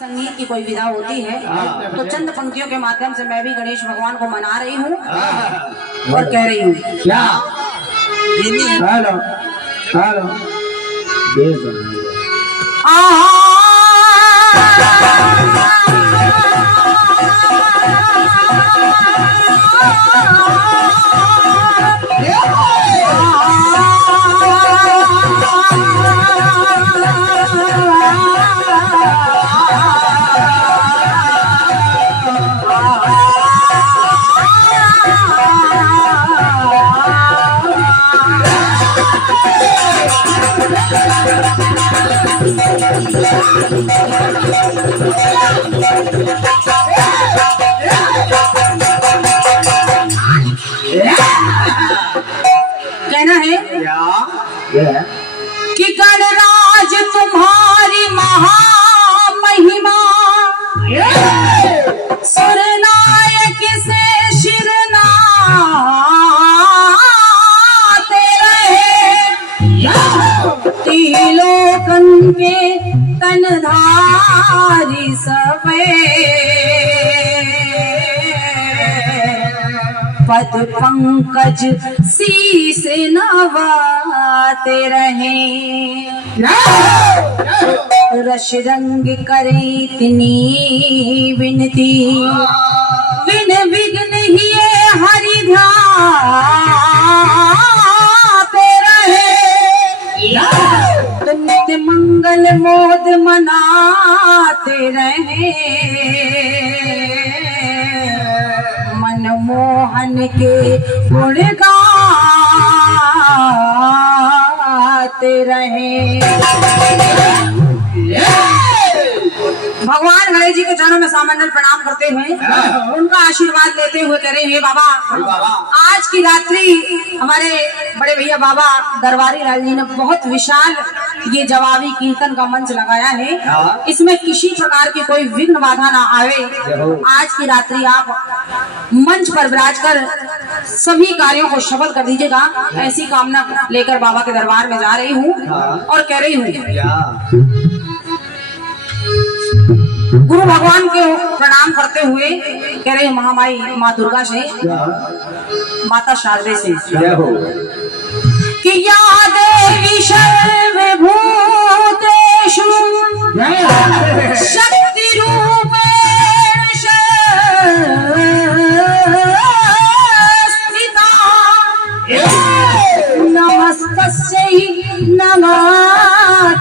संगीत की कोई विधा होती है तो चंद पंक्तियों के माध्यम से मैं भी गणेश भगवान को मना रही हूँ और कह रही हूँ क्या हेलो हेलो कहना है कि गणराज तुम्हारी महामहिमा सुरनायक से शिरनाते रहे त्रिलोकन के तनधारी सबे पद पंकज शीस नवाते रहे रश रंग करे इतनी विनती विन विघ्न ही हरि ध्याते रहे नित्य मंगल मोद मनाते रहे मनमोहन के गुण गाते रहे। भगवान गणेश जी के चरणों में सामंडल प्रणाम करते हुए उनका आशीर्वाद लेते हुए कह रहे हैं बाबा आज की रात्रि हमारे बड़े भैया बाबा दरबारी लाल जी ने बहुत विशाल ये जवाबी कीर्तन का मंच लगाया है, इसमें किसी प्रकार की कोई विघ्न बाधा ना आवे। आज की रात्रि आप मंच पर विराज कर सभी कार्यों को सफल कर दीजिएगा, ऐसी कामना लेकर बाबा के दरबार में जा रही हूँ और कह रही हूँ गुरु भगवान को प्रणाम करते हुए कह रहे महामाई माँ दुर्गा से माता शारदे से कि या देवी सर्वभूतेषु शक्ति रूपेण स्थिता नमस्तस्यै नमस्तस्यै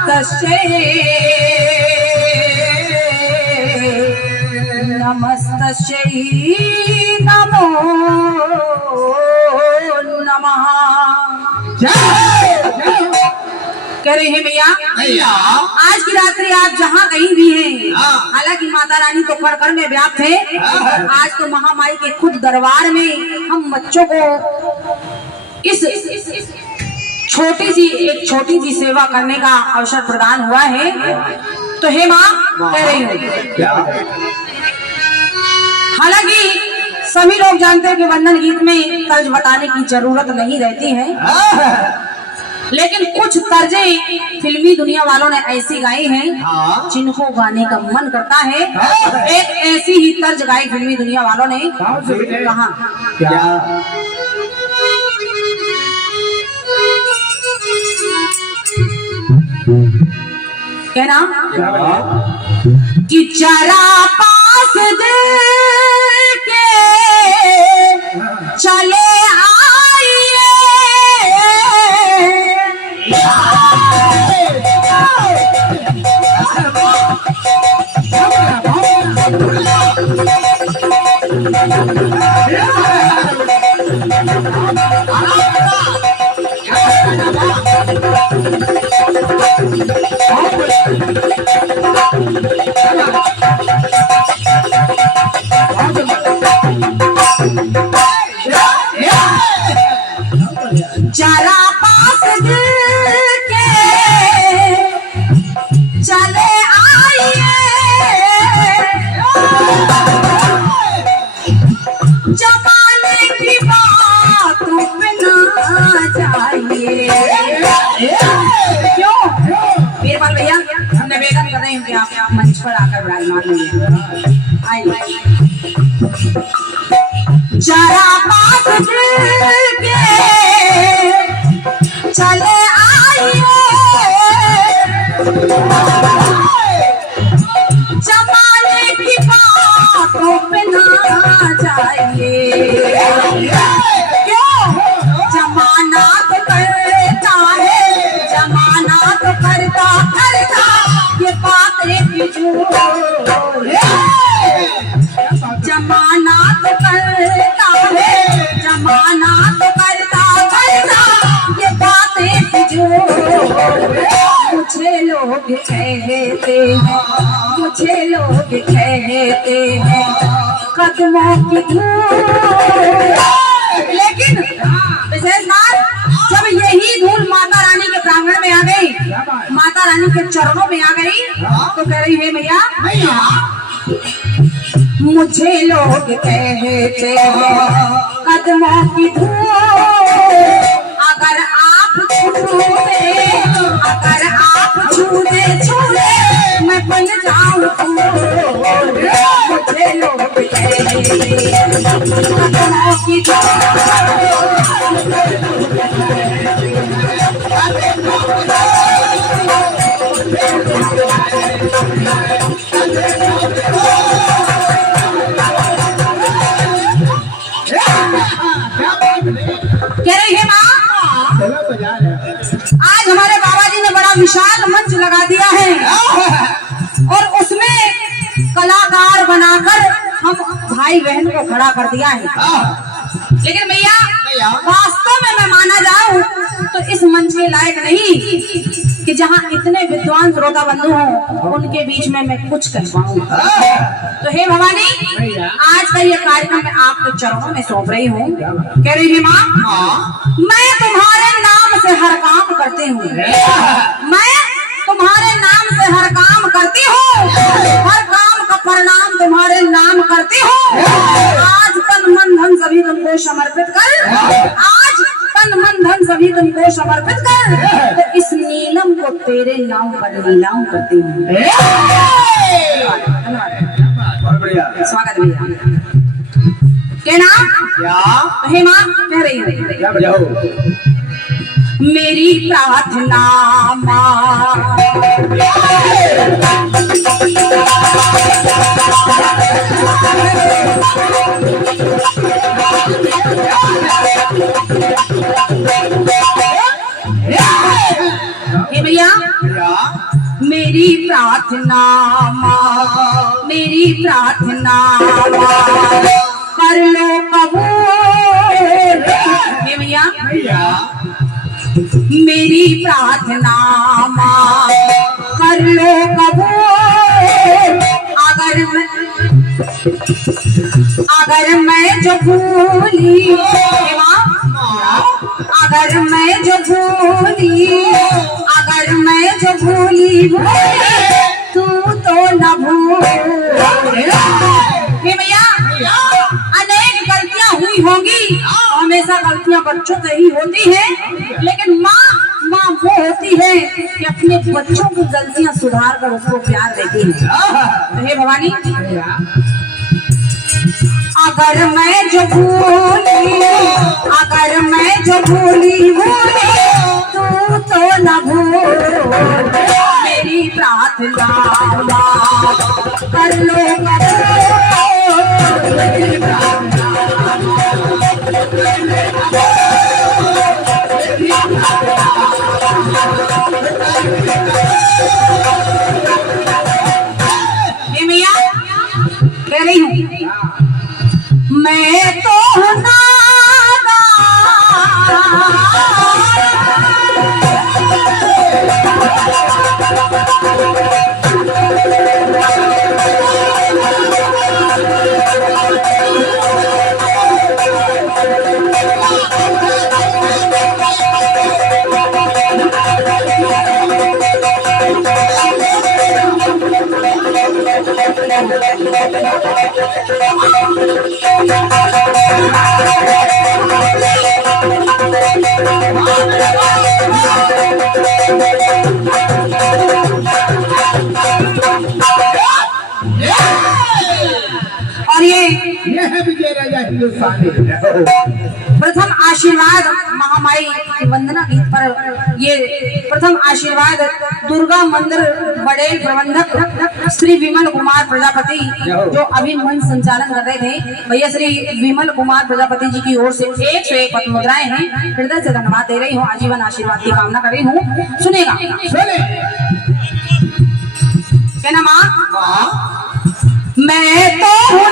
नमस्तस्यै नमो नमः। कह रहे हैं भैया आज की रात्रि आप जहाँ कहीं भी हैं, हालांकि माता रानी तो कर कर में व्याप्त है, आज तो महामाई के खुद दरबार में हम बच्चों को इस छोटी सी सेवा करने का अवसर प्रदान हुआ है। तो हे माँ कह रही हूँ हालांकि सभी लोग जानते हैं कि वंदन गीत में तर्ज बताने की जरूरत नहीं रहती है, लेकिन कुछ तर्जें फिल्मी दुनिया वालों ने ऐसी गाई हैं जिनको गाने का मन करता है। एक ऐसी ही तर्ज गाई फिल्मी दुनिया वालों ने कहा कहना कि जरा पास दे के चले आइए मान लीजिए। आइए जरा पास के चले आइए, जमाने की बातों पे ना जाइए। क्यों? जमाना तो करता है, जमाना तो करता ये बातें फिजूल। जमाना तो करता है, जमाना तो करता ये बातें फिजूल। मुझे लोग कहते हैं, मुझे लोग कहते हैं कदमों की धूल। लेकिन विशेष बात, जब यही धूल माता रानी के प्रांगण में आ गई, माता रानी के चरणों में आ गई, तो कह रही है मैया मुझे लोग कहते हैं कदमों की धूल। अगर आप छूटे, अगर आप छूटे छूटे मैं बन जाऊं फूल। मुझे लोग कहते हैं कदमों की धूल। कह रही है माँ, आज हमारे बाबा जी ने बड़ा विशाल मंच लगा दिया है और उसमें कलाकार बनाकर हम भाई बहन को खड़ा कर दिया है। लेकिन भैया वास्तव में मैं माना जाऊं तो इस मंच के लायक नहीं कि जहां इतने विद्वान श्रोता बंधु हों उनके बीच में मैं कुछ कह पाऊं। तो हे भवानी, आज का ये कार्यक्रम मैं आपके चरणों में सौंप रही हूँ। कह रही है माँ, मैं तुम्हारे नाम से हर काम करती हूँ, मैं तुम्हारे नाम से हर काम करती हूँ, हर काम का परिणाम तुम्हारे नाम करती हूँ। आज तन मन धन सभी तुमको समर्पित कर, आज तन मन धन सभी तुमको समर्पित कर, तो इस नीलम को तेरे नाम पर नीलाम करती हूँ। स्वागत भैया। क्या नाम? हे माँ कह रही है मेरी प्रार्थना माँ, भैया मेरी प्रार्थना माँ, मेरी प्रार्थना माँ कर लो कबूल। हे भैया मेरी प्रार्थना माँ कर लो कबूल। अगर मैं जो भूली, अगर मैं जो भूली, अगर मैं जो भूली तू तो न भूल। भैया अनेक गलतियां हुई होंगी, हमेशा गलतियां बच्चों से ही होती हैं, लेकिन माँ वो होती है कि अपने बच्चों की गलतियां सुधार कर उसको प्यार देती है। तो हे भवानी, अगर मैं जो भूली, अगर मैं जो भूली तू तो न भूल। मेरी प्रार्थना कर लो मैया कह रही हूँ मैं तो ये है विजय राजा हिंदुस्तानी। प्रथम आशीर्वाद महामाई की वंदना गीत पर ये प्रथम आशीर्वाद दुर्गा मंदिर बड़े प्रबंधक श्री विमल कुमार प्रजापति जो अभी मंच संचालन कर रहे थे, भैया श्री विमल कुमार प्रजापति जी की ओर से 101 पद मुद्राएं हैं। हृदय से धन्यवाद दे रही हूँ, आजीवन आशीर्वाद की कामना कर रही हूँ। सुनेगा क्या ना माँ? मैं तो हूँ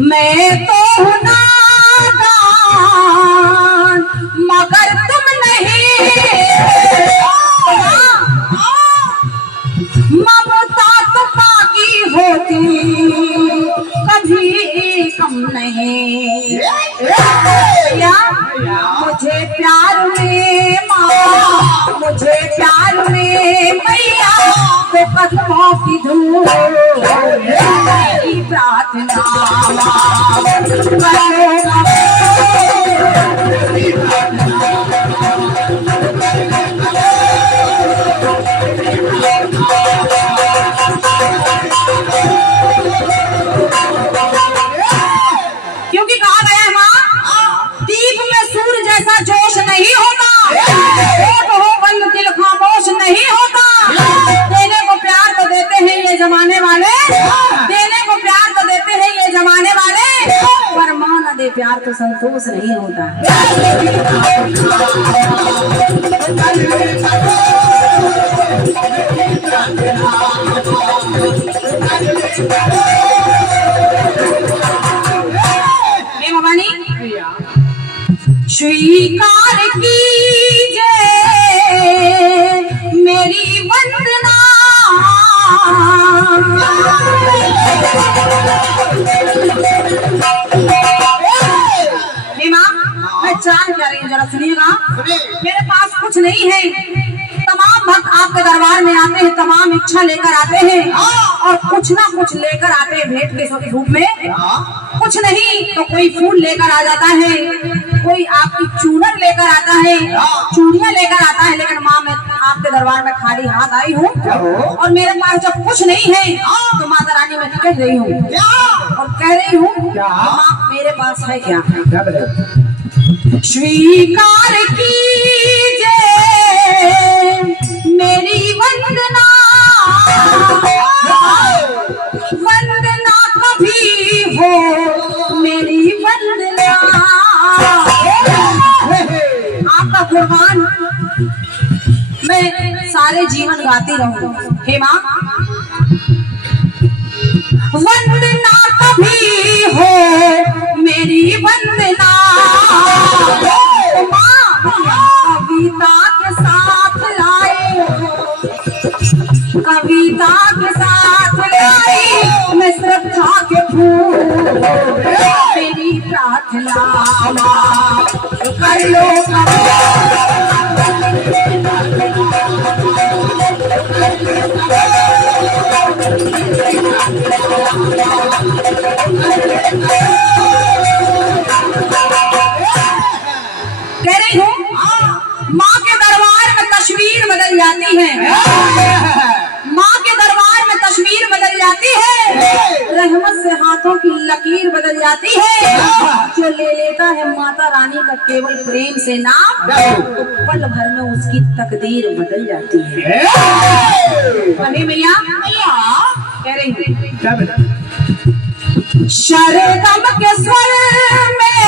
मैं तो हूँ नादान मगर तुम नहीं, ममता तो बाकी होती कभी कम नहीं। या मुझे प्यार में माँ, मुझे प्यार में मैया तो कदमों की धूल मेरी प्रार्थना क्योंकि कहा गया है माँ, दीप में सूर्य जैसा जोश नहीं होता, हो बंद दिल खामोश नहीं होता। देने को प्यार तो देते हैं ये जमाने वाले, देने को प्यार तो देते हैं ये जमाने वाले, पर माँ न दे प्यार तो संतोष नहीं होता। स्वीकार कीजिए मेरी वंदना, मैं चाह जा रही हूँ, जरा सुनिएगा। मेरे पास कुछ नहीं है, तमाम भक्त आपके दरबार में आते हैं, तमाम इच्छा लेकर आते हैं और कुछ ना कुछ लेकर आते हैं भेंट के रूप में। कुछ नहीं तो कोई फूल लेकर आ जाता है, कोई आपकी चूनर लेकर आता है, चूड़ियां लेकर आता है, लेकिन माँ मैं आपके दरबार में खाली हाथ आई हूँ और मेरे पास जब कुछ नहीं है तो माता रानी मैं कह रही हूँ और कह रही हूँ माँ मेरे पास है क्या? स्वीकार कीजिए मेरी वंदना, वंदना कभी हो मेरी वंदना, आपका गुणगान मैं सारे जीवन गाती रहूं। हे माँ वंदना कभी हो मेरी वंदना, कविता के साथ लाए, कविता के साथ लाई मैं श्रद्धा के फूल मेरी प्रार्थना कर लो। कह रही हूँ माँ के दरबार में तस्वीर बदल जाती है, माँ के दरबार में तस्वीर बदल जाती है, रहमत से हाथों की लकीर बदल जाती है। जो ले लेता है माता रानी का केवल प्रेम से नाम तो पल भर में उसकी तकदीर बदल जाती है। अरे मैया कह रही हूँ शरदम के स्वर में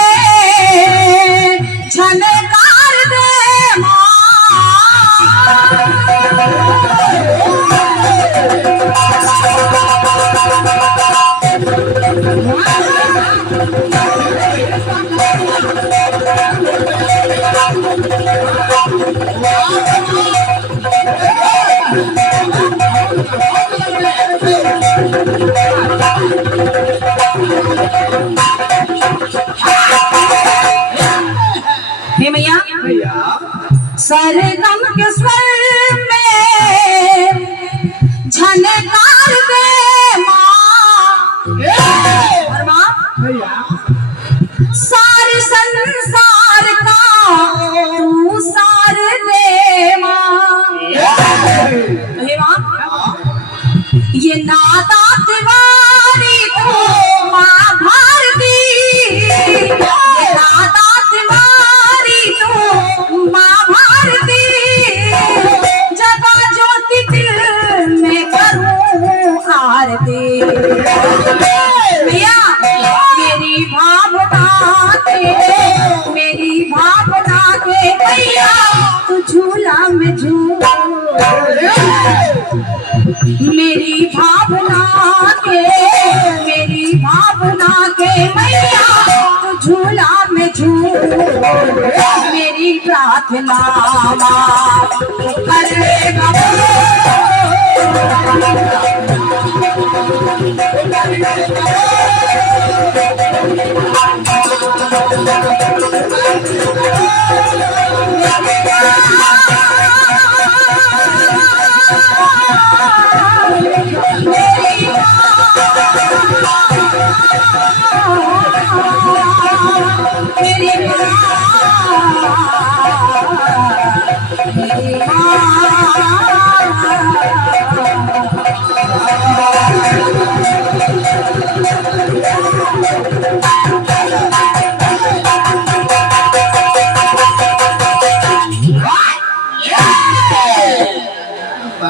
झनकार दे माँ, हे मैया सरगम के स्वर में झनकार दे माँ, और माँ सारे संसार का तू सार दे माँ, मैया तू झूला में झूल मेरी भावना के मैया तू झूला में झूल मेरी प्रार्थना माफ करेगा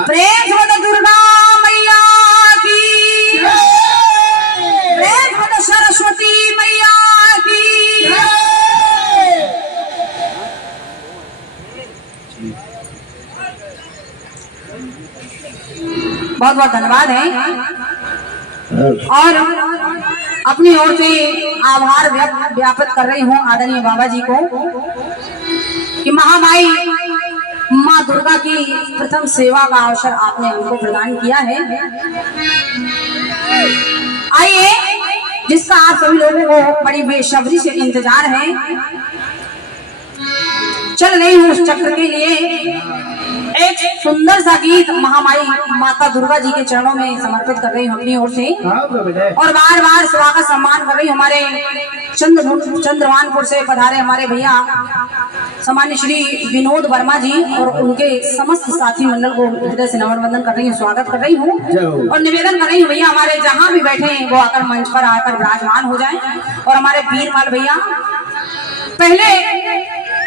प्रेम हो दुर्गा मैया की, प्रेम हो सरस्वती मैया की। बहुत बहुत धन्यवाद है और अपनी ओर से आभार व्याप्त कर रही हूँ आदरणीय बाबा जी को कि महामाई माँ दुर्गा की प्रथम सेवा का अवसर आपने हमको प्रदान किया है। आइए, जिसका आप सभी लोगों को बड़ी बेसब्री से इंतजार है, चल रही हूँ उस चक्र के लिए। एक सुंदर सा गीत महामाई माता दुर्गा जी के चरणों में समर्पित कर रही हूँ अपनी ओर से और बार बार स्वागत सम्मान कर रही हूँ हमारे चंद्रवानपुर से पधारे हमारे भैया सामान्य श्री विनोद वर्मा जी और उनके समस्त साथी मंडल को हृदय से नमन वंदन कर रही हूँ, स्वागत कर रही हूँ और निवेदन कर रही हूँ भैया हमारे जहाँ भी बैठे हैं वो आकर मंच पर आकर विराजमान हो जाएं। और हमारे वीरपाल भैया, पहले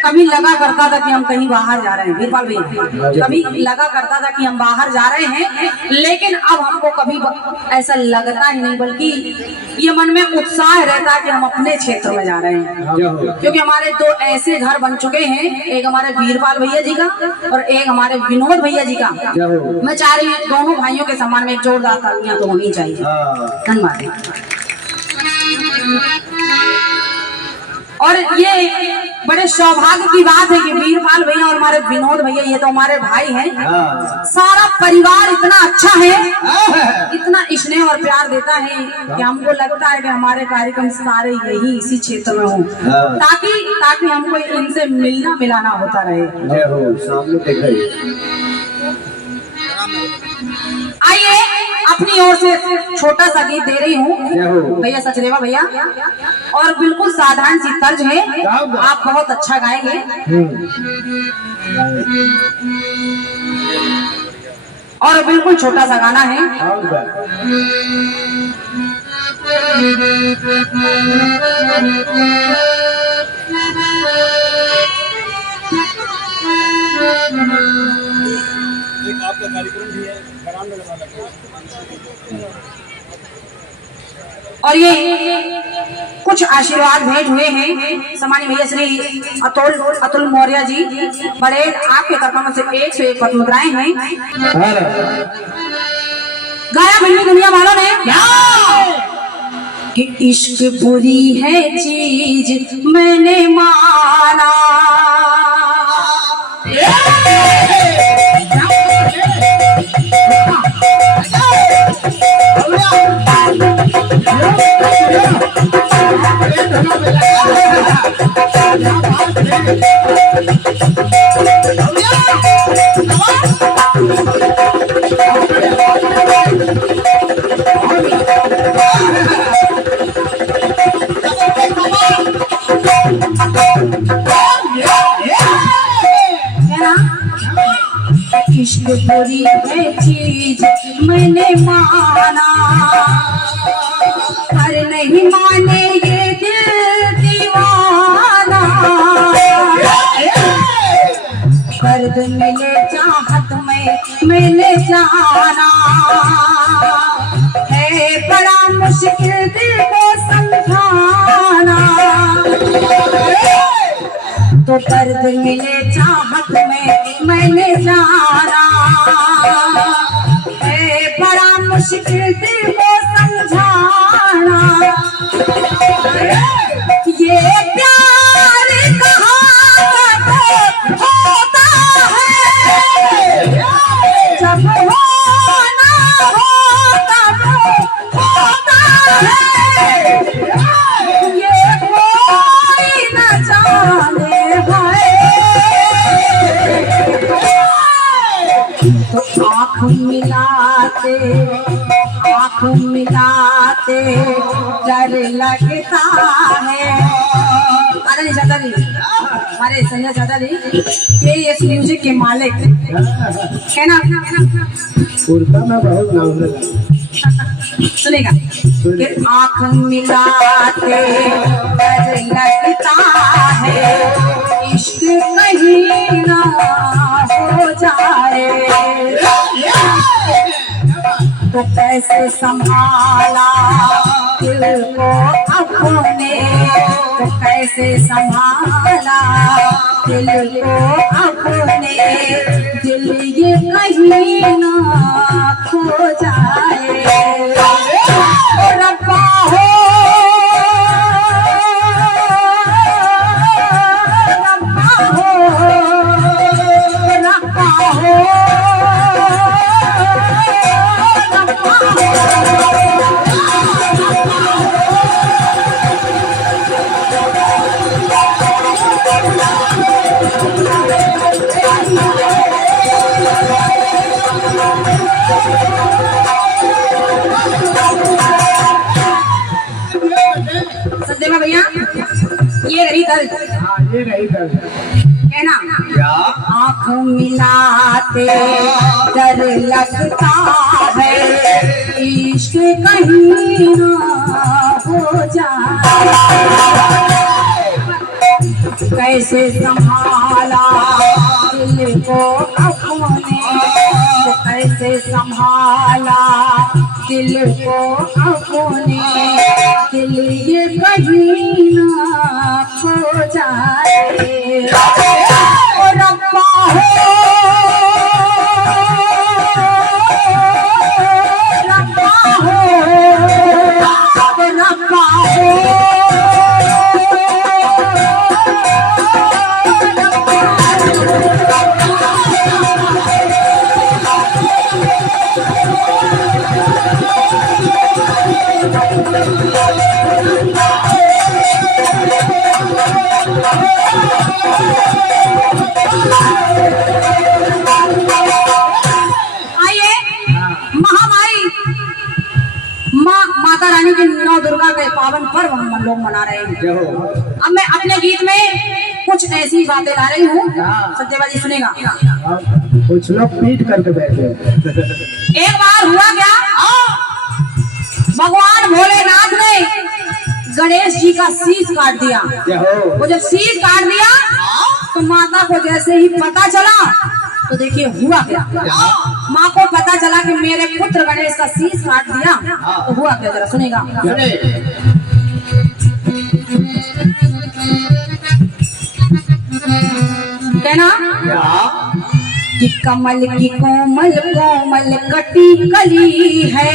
कभी लगा करता था कि हम कहीं बाहर जा रहे हैं, वीरपाल भैया कभी लगा करता था कि हम बाहर जा रहे हैं, लेकिन अब हमको कभी ऐसा लगता ही नहीं, बल्कि ये मन में उत्साह रहता है कि हम अपने क्षेत्र में जा रहे हैं। क्योंकि हमारे दो ऐसे घर बन चुके हैं, एक हमारे वीरपाल भैया जी का और एक हमारे विनोद भैया जी का। मैं चाह रही हूँ दोनों भाइयों के सम्मान में एक जोरदार तालियां तो होनी चाहिए। धन्यवाद। और ये बड़े सौभाग्य की बात है कि वीरपाल भैया और हमारे विनोद भैया ये तो हमारे भाई हैं। सारा परिवार इतना अच्छा है, इतना स्नेह और प्यार देता है कि हमको लगता है कि हमारे कार्यक्रम सारे यही इसी क्षेत्र में हों, ताकि हमको इनसे मिलना मिलाना होता रहे। आइए, अपनी ओर से छोटा सा गीत दे रही हूँ भैया सचदेवा भैया, और बिल्कुल साधारण सी तर्ज है, आप बहुत अच्छा गाएंगे। और बिल्कुल छोटा सा गाना है। आपका कार्यक्रम भी है, और ये कुछ आशीर्वाद भेंट हुए हैं सम्मानीय भैया श्री अतुल मौर्य जी, बड़े आपके तरफ से 101 पद मुद्राएं हैं। गाया भिंडी दुनिया वालों ने कि इश्क बुरी है चीज मैंने माना, इश्क बुरी है चीज मैंने माना, पर नहीं माने ये दिल दीवाना, दर्द मिले चाहत में मैंने जाना, है बड़ा मुश्किल दिल को समझाना, तो दर्द मिले चाहत में मैंने जाना, बड़ा मुश्किल दिल को समझाना। ये प्यार कहाँ होता है, जब होना हो तब होता है। ये कोई न जाने है, तो आँख मिलाते डर लगता है। अरे नहीं चाचा जी, हमारे संजय चाचा जी ये इस म्यूजिक के मालिक है ना। उड़ता में बहुत नाम लगा। सुनेगा कि आँख मिलाते डर लगता है, इश्क कहीं ना हो जाए तो कैसे संभाला दिल को अपने, तो कैसे संभाला दिल को अपने, दिल ये कहीं ना खो जाए। रब्बा हो रब्बा हो रब्बा हो सचदेवा भैया, ये रही दर्द। हाँ, ये नहीं दर्द है ना। आँख मिलाते डर लगता है, इश्क कहीं ना हो जाए। कैसे संभाला दिल को अपने, तो कैसे संभाला दिल को अपने, दिल ये कहीं ना खो जाए। ओ रब्बा हो रब्बा हो रब्बा हो। आइए, महामाई माता रानी के नौ दुर्गा के पावन पर्व हम लोग मना रहे हैं। अब मैं अपने गीत में कुछ ऐसी बातें ला रही हूँ, सत्यवा जी सुनेगा। कुछ लोग पीट करके बैठे। एक बार हुआ क्या, भगवान भोलेनाथ ने गणेश जी का शीश काट दिया। वो जब शीश काट दिया तो माता को जैसे ही पता चला, तो देखिए हुआ क्या। माँ को पता चला कि मेरे पुत्र गणेश का शीश काट दिया, तो हुआ क्या, जरा सुनेगा। कहना कि कमल की कोमल कोमल कटी कली है,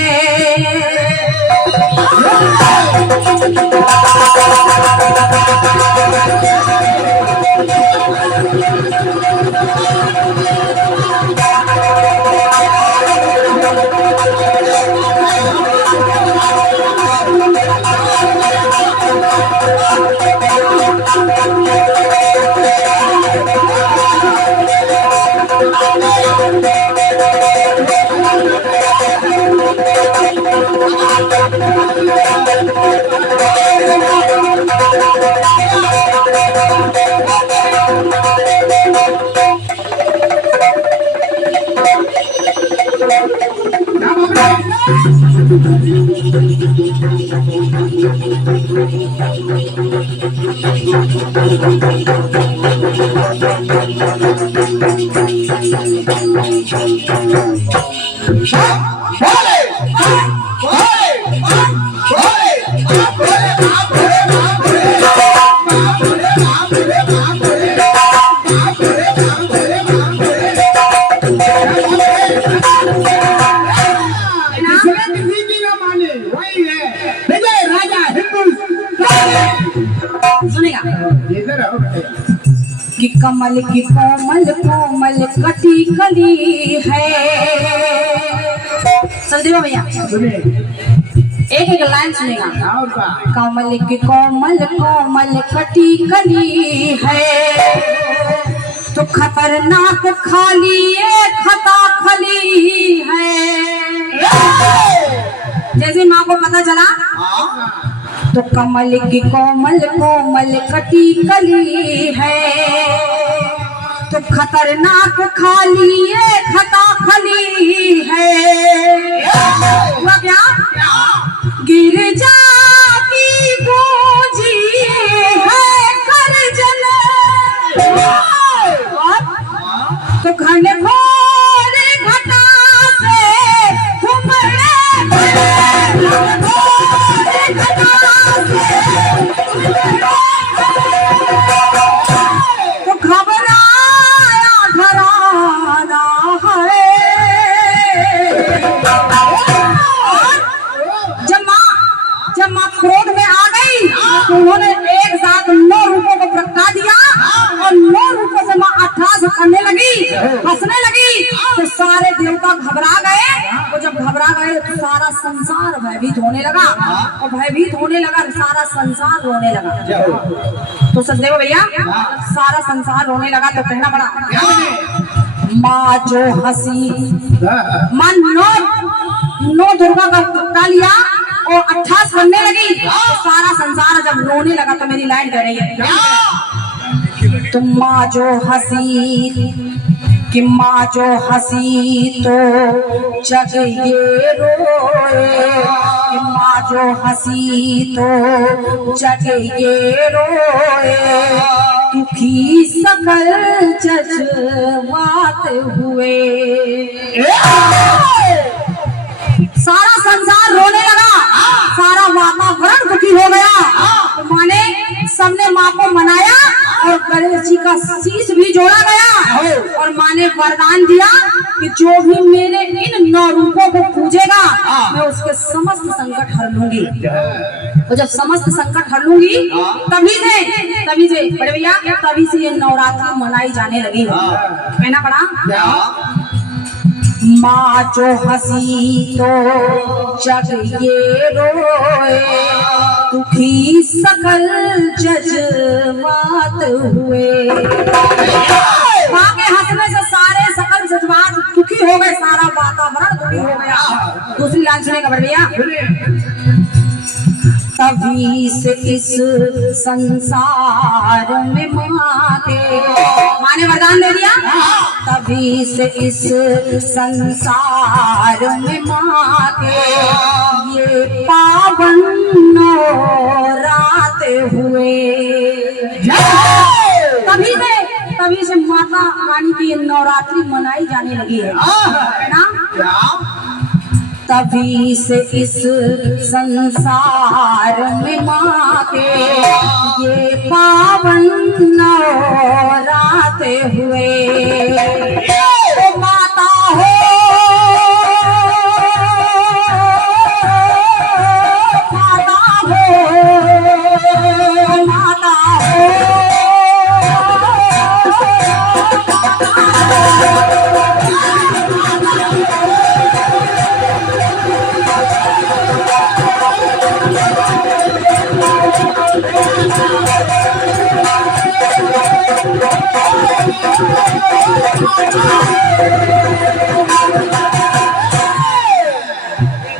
कमल की कोमल कोमल कटी कली है। समझे भैया, एक एक लाइन सुनेगा। और का कमल की कोमल कोमल कटी कली है, तो खतरनाक खाली ये खता खली है। जैसे माँ को पता चला तो कमल की कोमल कोमल कटी कली है, तो खतरनाक खाली ये खता खली है। हुआ क्या? गिरजा की गूंजी है करजन, तो घने घोर घटा से घुमड़े घटा तो घबराया घराना है। जब माँ क्रोध में आ गई तो उन्होंने एक साथ 9 रूपों को प्रगटा दिया और 9 रूपों से माँ अट्ठास करने लगी, हंसने लगी। तो सारे देवता घबरा गए, और जब घबरा गए तो सारा संसार भयभीत होने लगा, और भयभीत होने लगा सारा संसार रोने लगा। तो सचदेव भैया सारा संसार रोने लगा तो कहना पड़ा, माँ जो हंसी, माँ 9 दुर्गा का प्रगटा लिया और 28 बनने लगी, सारा संसार जब रोने लगा तो मेरी लाइन कह रही है, तुम माँ जो हंसी कि माँ जो हंसी तो जग ये रोए, कि माँ जो हंसी तो जग ये रोए, दुखी सकल जज्बात हुए। सारा संसार रोने लगा, सारा वातावरण दुखी हो गया। तो माँ ने सबने माँ को मनाया और गणेश जी का शीश भी जोड़ा गया, और माँ ने वरदान दिया कि जो भी मेरे इन 9 रूपों को पूजेगा मैं उसके समस्त संकट हर लूंगी। तो जब समस्त संकट हर लूंगी तभी से बड़े भैया तभी से ये नवरात्रि मनाई जाने लगी है। कहना पड़ा, माँ जो हंसी तो जग ये रोए, दुखी सकल जज्बात हुए। माँ के हंसने से सारे सकल जज्बात दुखी हो गए, सारा वातावरण दुखी हो गया। दूसरी लाइन सुनेगा भैया, तभी से इस संसार में माँ ने वरदान दे दिया, तभी से इस संसार में माँ के ये पावन नवरात हुए। तभी से माता रानी की ये नवरात्रि मनाई जाने लगी है ना। तभी से इस संसार में माँ के ये पावन नवरात हुए। तो माता हो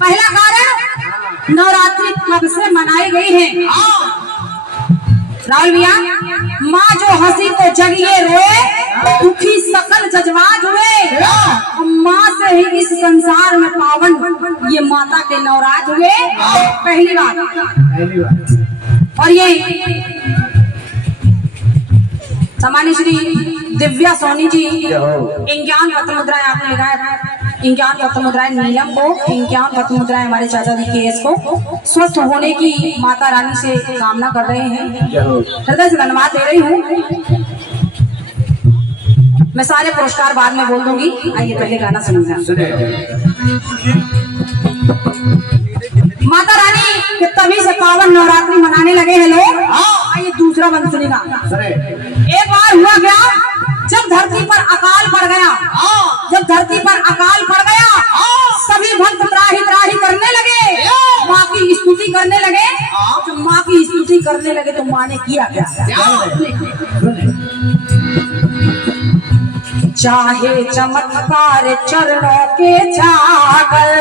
पहला कारण नवरात्रि कब से मनाई गई है राहुल भैया। माँ जो हंसी तो जग ये रोए, दुखी सकल जज्बात हुए। माँ से ही इस संसार में पावन ये माता के नवरात्र हुए, पहली बात। और ये सामान्य श्री दिव्या सोनी जी 51 रत्न मुद्राएं आपने लिखा 51 रत्न मुद्राएं नीलम को, 51 रत्न मुद्राएं हमारे चाचा जी केएस को स्वस्थ होने की माता रानी से कामना कर रहे हैं। हृदय से धन्यवाद दे रही हूँ। मैं सारे पुरस्कार बाद में बोल दूंगी। आइए पहले गाना सुनिए। माता रानी के तभी से पावन नवरात्रि मनाने लगे हैं लोग। आइए दूसरा बंद सुनेगा। एक बार हुआ क्या, लगे तो माँ ने किया क्या। चाहे चमत्कार चरणों के जागर,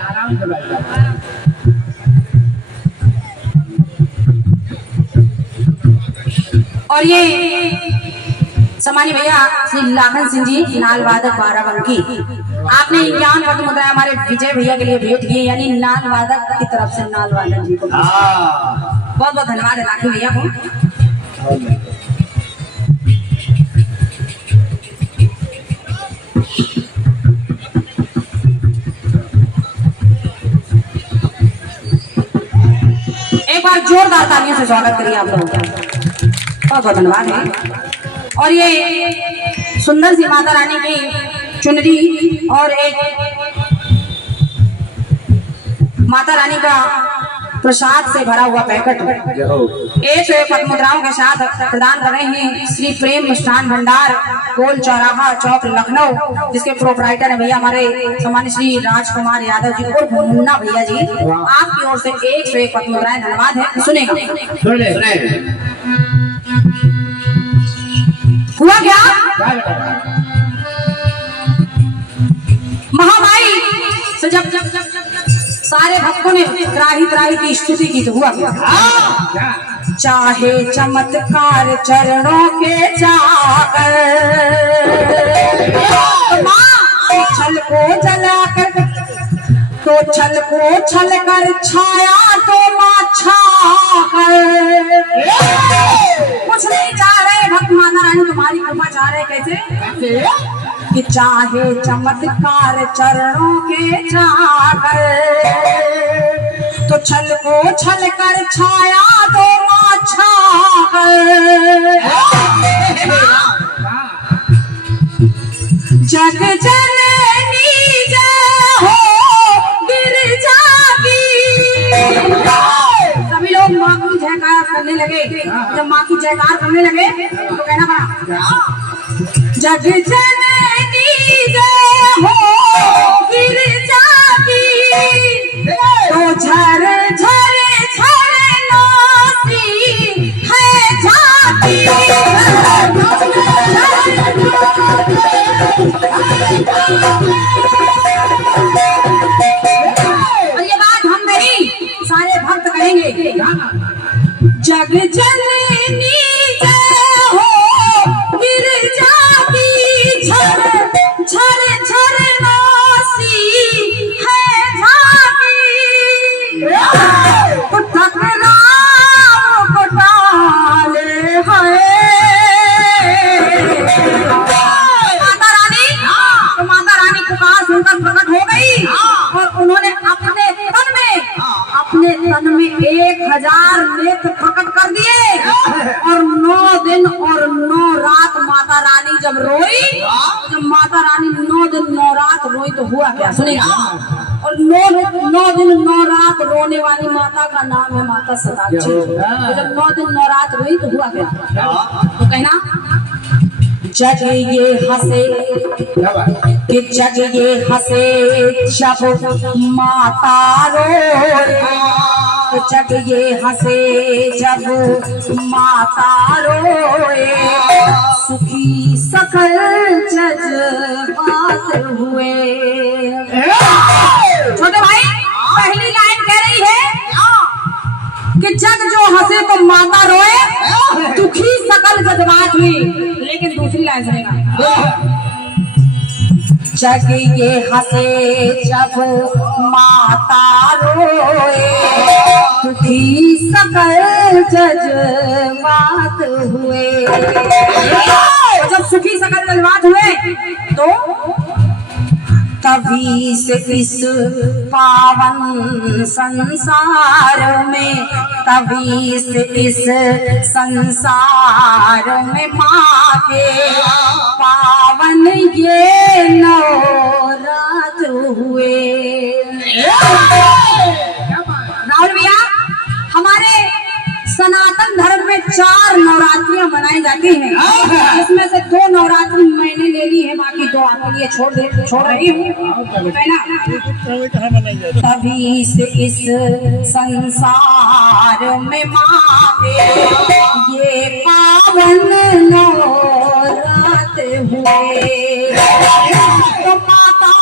आराम से बैठ जा। और ये सम्मानित भैया श्री लाखन सिंह जी नाल वादक बाराबंकी, आपने ज्ञान पत्र मुद्रा हमारे विजय भैया के लिए भेंट किए, यानी नाल वादक की तरफ से नाल वादक जी को बहुत बहुत धन्यवाद है लाखन भैया को। एक बार जोरदार तालियों से स्वागत करिए आप लोगों का, बहुत बहुत धन्यवाद है। और ये सुंदर सी माता रानी की चुनरी और एक माता रानी का प्रसाद से भरा हुआ पैकेट 101 पद मुद्राओं के साथ प्रदान कर रहे हैं श्री प्रेम मिष्ठान भंडार, गोल चौराहा चौक लखनऊ, जिसके प्रोपराइटर है भैया हमारे सम्मानित श्री राजकुमार यादव जी और मुन्ना भैया जी। आपकी ओर से 101 पद मुद्राएं धन्यवाद है। सुनेगा हुआ क्या, महामाई से जब सारे भक्तों ने त्राही त्राही की स्तुति की तो हुआ क्या, चाहे चमत्कार चरणों के जाकर, छल को जलाकर तो छल को छल कर छाया तो माँ छाकर, कुछ नहीं चाह रहे भक्त माता रानी तुम्हारी कृपा चाह रहे कैसे कि चाहे चमत्कार चरणों के जाकर, तो छल को छल कर छाया तो माँ छाकर, जग जननी जय हो गिरजा की। सभी लोग माँ की जयकार करने लगे। जब माँ की जयकार करने लगे तो कहना पड़ा, जग जननी जय हो गिरजा की, तो झर झर झर नाती है जाती। और ये बात हम नहीं, सारे भक्त कहेंगे, जग जननी जय हो गिरजा की, झर झर झर नासी है झांकी, तो ठकराव को टाले माता रानी पुकार सुनकर प्रकट हो गई और उन्होंने अपने तन में 1000 नेत्र प्रकट कर दिए। और 9 दिन और 9 रात माता रानी जब रोई, जब माता रानी 9 दिन 9 रात रोई तो हुआ क्या, सुनेगा। और 9 दिन 9 रात रोने वाली माता का नाम है माता सदाक्षी। तो जब 9 दिन 9 रात रोई तो हुआ क्या, तो कहना, जग ये हंसे कि जग ये हंसे जब माता रोए, जग ये हंसे जब माता रोए, सुखी सकल जज्बात हुए। छोटे भाई पहली लाइन कह रही है कि जग जो हंसे तो माता रोए, दुखी सकल जज्बात हुई। लेकिन दूसरी लाइन सुनेगा, जग ये हंसे जब माता रोए, दुखी सकल जज्बात हुए। जब सुखी सकल जज्बात हुए तो तभी से इस पावन संसार में, तभी से इस संसार में माँ के पावन ये नवरात हुए। राहुल भैया, हमारे सनातन धर्म में 4 नवरात्रियां मनाई जाती हैं, इसमें से 2 नवरात्रि मैंने ले ली है, बाकी 2 आपके लिए छोड़ रही हूँ, है ना। तभी से इस संसार में माँ के ये पावन नवरात हुए। तो माता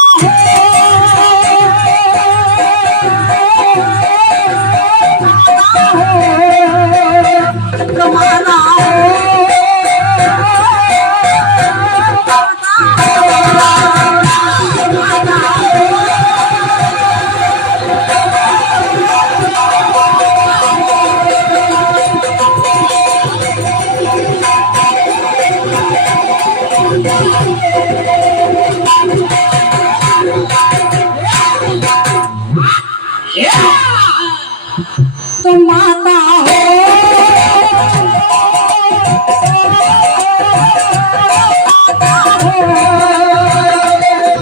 तो माता हो,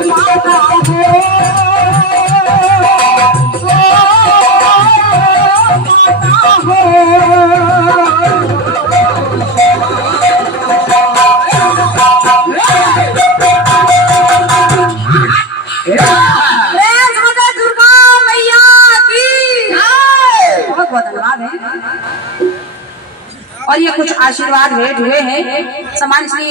माता हो, माता हो। दुर्गा मैया की बहुत बहुत धन्यवाद है। और ये कुछ आशीर्वाद भेंट हुए हैं। सम्मान श्री